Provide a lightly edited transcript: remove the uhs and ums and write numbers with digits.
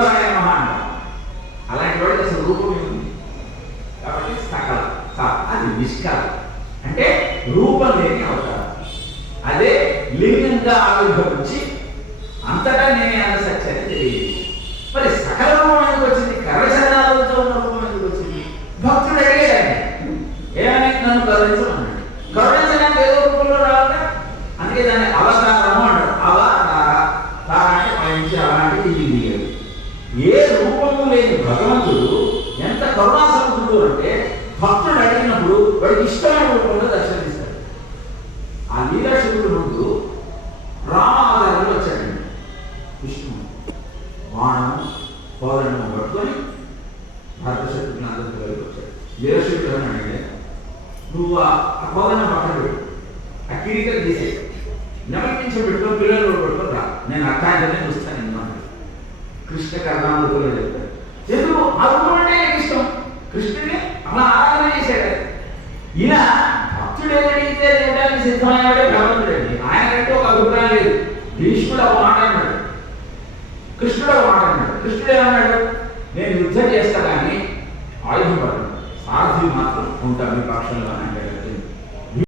దిగంబరాయ నమః అంటాం. అలాంటి వాడికి అసలు రూపం ఉంది. కాబట్టి సకల అది నిష్కల అంటే రూపం లేని అవతారం. అదే లింగంగా ఆవిర్భవించి అంతటా నేనే అన్న సత్యాన్ని తెలియదు. మరి సకల రూపం ఎందుకు వచ్చింది? కరచరణాలతో ఉన్న రూపం ఎందుకు వచ్చింది? భక్తుడు అడిగాడు, ఏమని? నన్ను కరుణించమన్నాడు. కరుణించడానికి ఏదో రూపంలో రావాలా, అందుకే దాన్ని అవతారము అంటారు. తార అంటే పైనుంచి అలాంటి దిగాడు. ఏ రూపము లేని భగవంతుడు ఎంత కరుణాసముద్రుడు అంటే భక్తుడు అడిగినప్పుడు వాడికి ఇష్టమైన రూపంలో దర్శనమిస్తాడు. ఆ లీలాశివుడు ముందు రామావతారంలో వచ్చాడండి. విష్ణు బాణం పౌరణం పట్టుకొని భరత శత్రుఘ్న అందరితో కలిపి వచ్చాడు. లీలాశివుడు అని అడిగాడు, నువ్వు ఆ పౌరణం పక్కన పెట్టు, ఆ కిరీటం తీసేయి, నమకించి పెట్టుకొని పిల్లలు పెట్టుకొని రా, నేను అర్థాన్ని చూస్తాను అన్నాడు. కృష్ణ కర్ణామృతంలో చెప్తాడు. ఎందుకు? ఆ రూపం అంటే ఇష్టం. కృష్ణుని అలా ఆరాధన చేశాడు. ఈయన భక్తుడు ఏదడిగితే చేయడానికి సిద్ధమయ్యాడే భగవంతుడండి. ఆయనకంటే ఒక అభిప్రాయం లేదు. భీష్ముడు ఒక మాట అన్నాడు, కృష్ణుడు ఒక మాట అన్నాడు. కృష్ణుడు ఏమన్నాడు? నేను యుద్ధం చేస్తా కానీ ఆయుధం పడను, సారథి మాత్రం ఉంటాను.